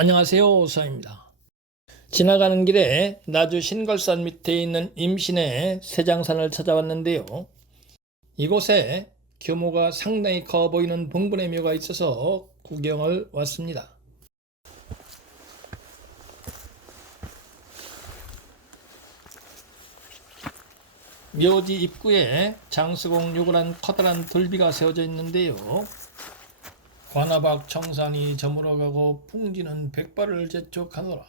안녕하세요, 오서입니다. 지나가는 길에 나주 신걸산 밑에 있는 임신의 세장산을 찾아왔는데요. 이곳에 규모가 상당히 커 보이는 봉분의 묘가 있어서 구경을 왔습니다. 묘지 입구에 장수공 요구란 커다란 돌비가 세워져 있는데요. 관아박 청산이 저물어가고 풍지는 백발을 재촉하노라.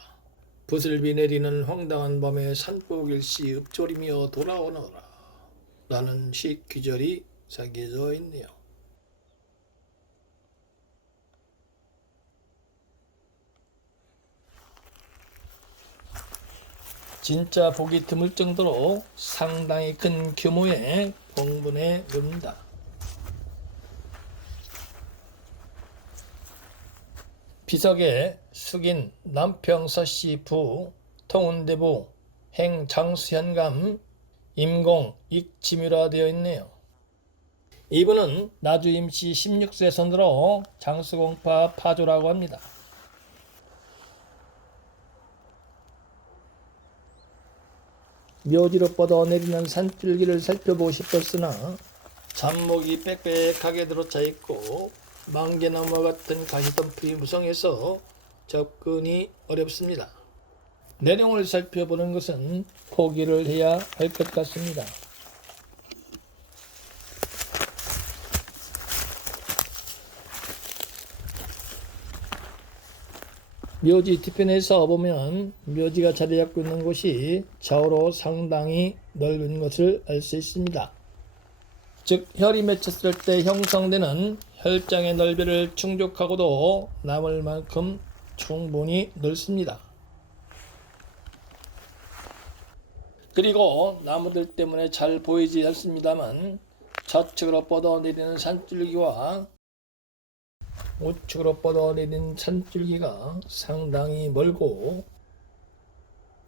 부슬비 내리는 황당한 밤에 산꼭일시 읊조리며 돌아오너라 라는 시 귀절이 새겨져 있네요. 진짜 보기 드물 정도로 상당히 큰 규모의 봉분의 묘입니다. 비석에 숙인 남평서씨 부 통운대부 행 장수현감 임공 익지묘라 되어 있네요. 이분은 나주 임시 16세 손으로 장수공파 파조라고 합니다. 묘지로 뻗어내리는 산줄기를 살펴보고 싶었으나 잡목이 빽빽하게 들어차 있고 망개나무와 같은 가시덤불이 무성해서 접근이 어렵습니다. 내용을 살펴보는 것은 포기를 해야 할 것 같습니다. 묘지 뒤편에서 보면 묘지가 자리 잡고 있는 곳이 좌우로 상당히 넓은 것을 알 수 있습니다. 즉 혈이 맺혔을 때 형성되는 혈장의 넓이를 충족하고도 남을 만큼 충분히 넓습니다. 그리고 나무들 때문에 잘 보이지 않습니다만 좌측으로 뻗어내리는 산줄기와 우측으로 뻗어내린 산줄기가 상당히 멀고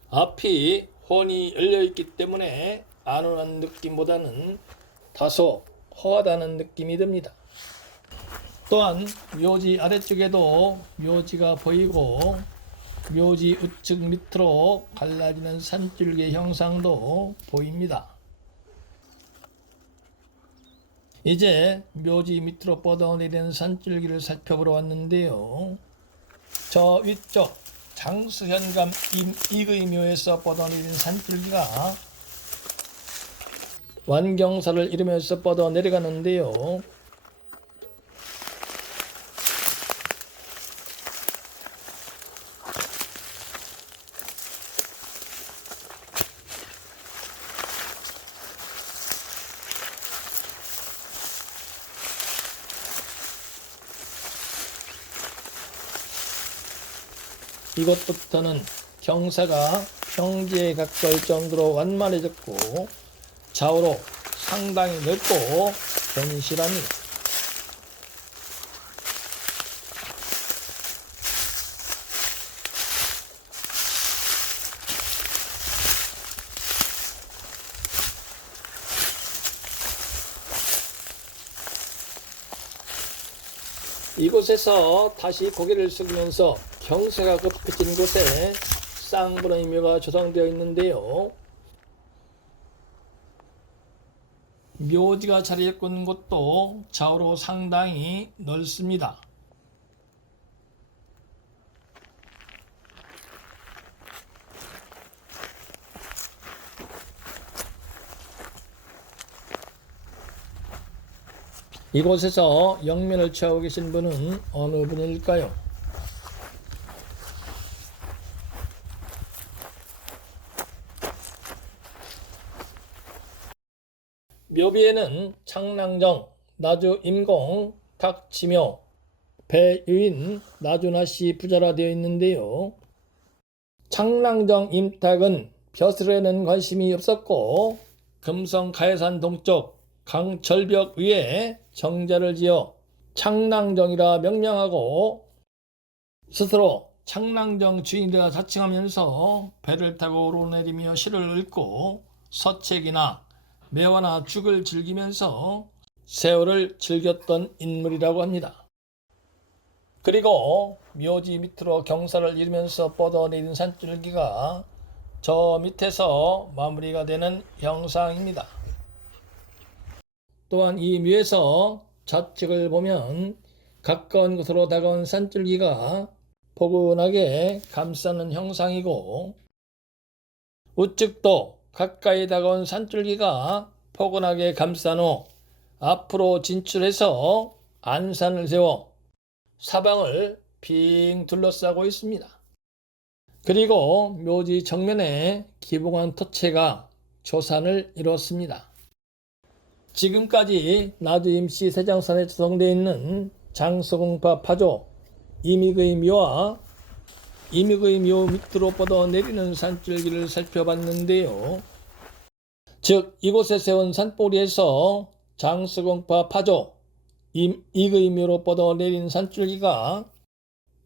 앞이 훤히 열려있기 때문에 안온한 느낌보다는 다소 허하다는 느낌이 듭니다. 또한 묘지 아래쪽에도 묘지가 보이고 묘지 우측 밑으로 갈라지는 산줄기 형상도 보입니다. 이제 묘지 밑으로 뻗어내리는 산줄기를 살펴보러 왔는데요. 저 위쪽 장수현감 이의 묘에서 뻗어내린 산줄기가 완경사를 이루면서 뻗어 내려가는데요. 이것부터는 경사가 평지에 가까울 정도로 완만해졌고 좌우로 상당히 넓고 견실합니다. 이곳에서 다시 고개를 숙이면서 경사가 급해진 곳에 쌍분의 묘가 조성되어 있는데요. 묘지가 자리 잡고 있는 곳도 좌우로 상당히 넓습니다. 이곳에서 영면을 취하고 계신 분은 어느 분일까요? 묘비에는 창랑정, 나주 임공, 탁지묘, 배유인, 나주나씨 부자라 되어 있는데요. 창랑정 임탁은 벼슬에는 관심이 없었고 금성 가해산 동쪽 강철벽 위에 정자를 지어 창랑정이라 명명하고 스스로 창랑정 주인이라 자칭하면서 배를 타고 오르내리며 시를 읽고 서책이나 매화나 죽을 즐기면서 세월을 즐겼던 인물이라고 합니다. 그리고 묘지 밑으로 경사를 이루면서 뻗어내린 산줄기가 저 밑에서 마무리가 되는 형상입니다. 또한 이 묘에서 좌측을 보면 가까운 곳으로 다가온 산줄기가 포근하게 감싸는 형상이고, 우측도 가까이 다가온 산줄기가 포근하게 감싼 후 앞으로 진출해서 안산을 세워 사방을 빙 둘러싸고 있습니다. 그리고 묘지 정면에 기봉한 토채가 조산을 이뤘습니다. 지금까지 나주 임시 세장산에 조성되어 있는 장수궁파 파조 이믹의 묘와 이믹의 묘 밑으로 뻗어내리는 산줄기를 살펴봤는데요. 즉 이곳에 세운 산보리에서 장수궁파 파조 이믹의 묘로 뻗어내린 산줄기가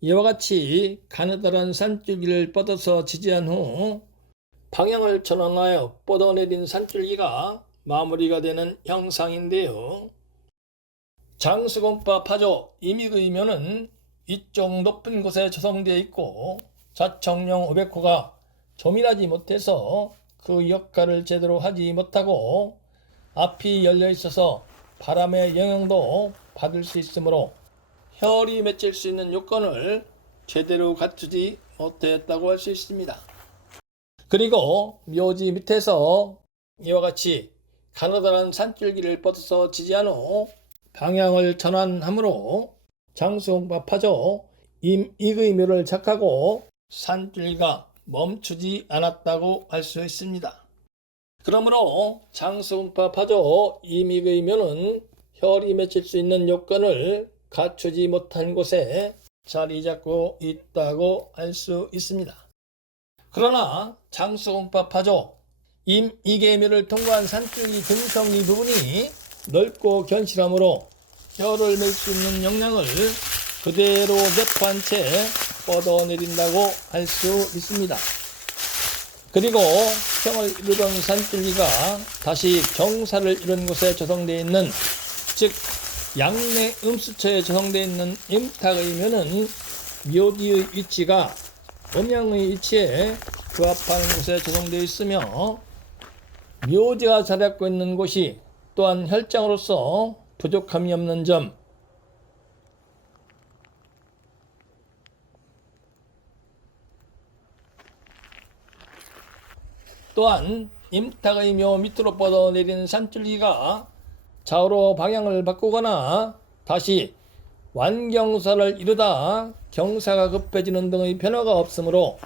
이와 같이 가느다란 산줄기를 뻗어서 지지한 후 방향을 전환하여 뻗어내린 산줄기가 마무리가 되는 형상인데요. 장수궁파 파조 이믹의 묘는 이쪽 높은 곳에 조성되어 있고, 자청령 500호가 조밀하지 못해서 그 역할을 제대로 하지 못하고 앞이 열려 있어서 바람의 영향도 받을 수 있으므로 혈이 맺힐 수 있는 요건을 제대로 갖추지 못했다고 할 수 있습니다. 그리고 묘지 밑에서 이와 같이 가느다란 산줄기를 뻗어서 지지한 후 방향을 전환하므로 장수궁파 파조 이믹의 묘를 착하고 산줄기가 멈추지 않았다고 할 수 있습니다. 그러므로 장수궁파 파조 이믹의 묘는 혈이 맺힐 수 있는 요건을 갖추지 못한 곳에 자리 잡고 있다고 할 수 있습니다. 그러나 장수궁파 파조 이믹의 묘를 통과한 산줄기 근성리 부분이 넓고 견실하므로 혈을 맺을 수 있는 영향을 그대로 내포한 채 뻗어내린다고 할 수 있습니다. 그리고 평을 이루던 산줄기가 다시 경사를 이룬 곳에 조성되어 있는, 즉 양내 음수처에 조성되어 있는 임탁의 묘는 묘지의 위치가 음양의 위치에 부합하는 곳에 조성되어 있으며, 묘지가 자리 잡고 있는 곳이 또한 혈장으로서 부족함이 없는 점, 또한 임탁의 묘 밑으로 뻗어내리는 산줄기가 좌우로 방향을 바꾸거나 다시 완경사를 이루다 경사가 급해지는 등의 변화가 없으므로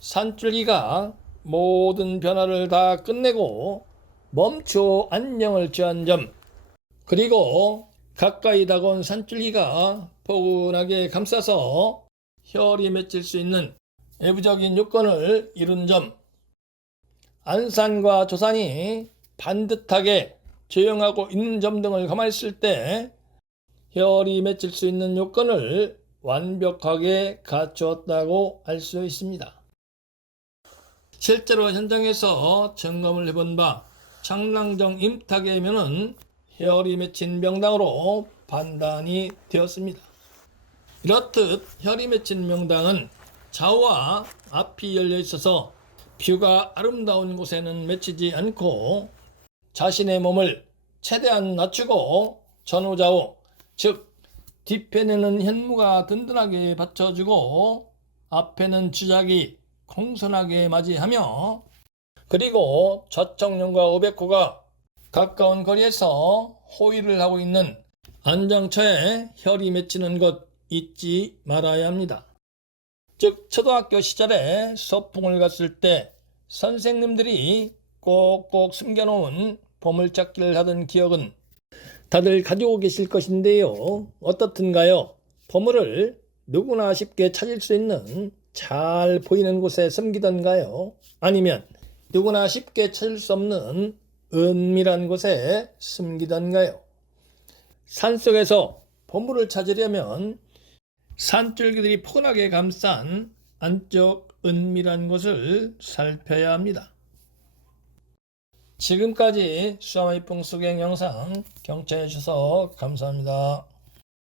산줄기가 모든 변화를 다 끝내고 멈추어 안녕을 취한 점, 그리고 가까이 다가온 산줄기가 포근하게 감싸서 혈이 맺힐 수 있는 외부적인 요건을 이룬 점, 안산과 조산이 반듯하게 조용하고 있는 점 등을 감안했을 때 혈이 맺힐 수 있는 요건을 완벽하게 갖추었다고 할 수 있습니다. 실제로 현장에서 점검을 해본 바 창랑정 임탁의 묘는 혈이 맺힌 명당으로 판단이 되었습니다. 이렇듯 혈이 맺힌 명당은 좌우와 앞이 열려 있어서 뷰가 아름다운 곳에는 맺히지 않고 자신의 몸을 최대한 낮추고 전후좌우, 즉 뒤편에는 현무가 든든하게 받쳐주고 앞에는 주작이 공손하게 맞이하며, 그리고 좌청령과 500호가 가까운 거리에서 호위를 하고 있는 안장처에 혈이 맺히는 것 잊지 말아야 합니다. 즉 초등학교 시절에 소풍을 갔을 때 선생님들이 꼭꼭 숨겨놓은 보물찾기를 하던 기억은 다들 가지고 계실 것인데요. 어떻든가요? 보물을 누구나 쉽게 찾을 수 있는 잘 보이는 곳에 숨기던가요? 아니면 누구나 쉽게 찾을 수 없는 은밀한 곳에 숨기던가요? 산속에서 보물을 찾으려면 산줄기들이 포근하게 감싼 안쪽 은밀한 곳을 살펴야 합니다. 지금까지 수아마이풍 수경 영상 경청해 주셔서 감사합니다.